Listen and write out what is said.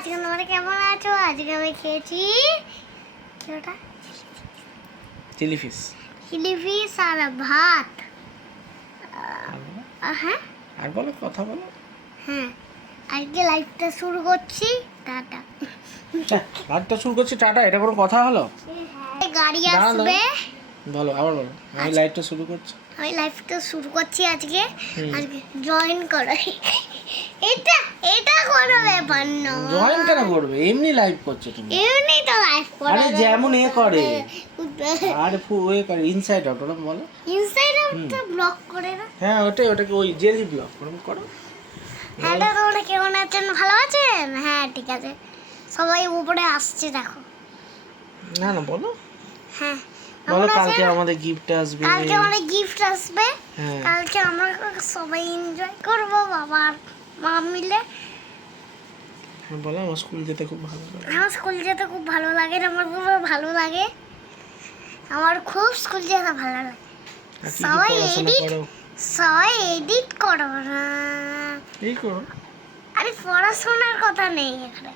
আজকে তোমরা কেমন আছো? আজকে আমি খেয়েছি কি ওটা চিলি ফিশ আর ভাত। হ্যাঁ আর বলো, কথা বলো। হ্যাঁ, আজকে লাইফটা শুরু করছি। টাটা। লাইভটা শুরু করছি, টাটা। এটা কোনো কথা হলো? গাড়ি না, না। আসবে। বলো, আবার বলো। আমি লাইভটা শুরু করছি। আমি লাইফটা শুরু করছি আজকে। হুম। আজকে জয়েন করো। এটা এটা কোনো ব্যাপার না। জয়েন কেন করবে? এমনি লাইভ করছো তুমি। এমনি তো লাইফ করা আরে যেমন এ করে, যায়। আরে এ করে ইনসাইড আউট, ওরকম বলো। ইনসাইড আউটটা ব্লক করে না। হ্যাঁ, ওটাকে ওই জেলি ব্লক ওরকম করো। হ্যাঁ, তোমরা কেমন আছেন? ভালো আছেন? হ্যাঁ, ঠিক আছে। সবাই উপরে আসছে দেখো। না না, বলো। হ্যাঁ, বলো, কেমন কালকে আছেন? আমাদের গিফট আসবে। কালকে অনেক গিফট আসবে। হ্যাঁ। কালকে আমরা সবাই এনজয় করব, বাবা আর মা মিলে। বলো, আমার স্কুল যেতে খুব ভালো লাগে। আমার স্কুল যেতে খুব ভালো লাগে। আমার খুব ভালো লাগে। আমার খুব স্কুল যেতে ভালো লাগে। আর কি কি সবাই পড়াশোনা এডিট করো? সবাই এডিট করো না। এই করো। আরে পড়াশোনার কথা নেই এখানে।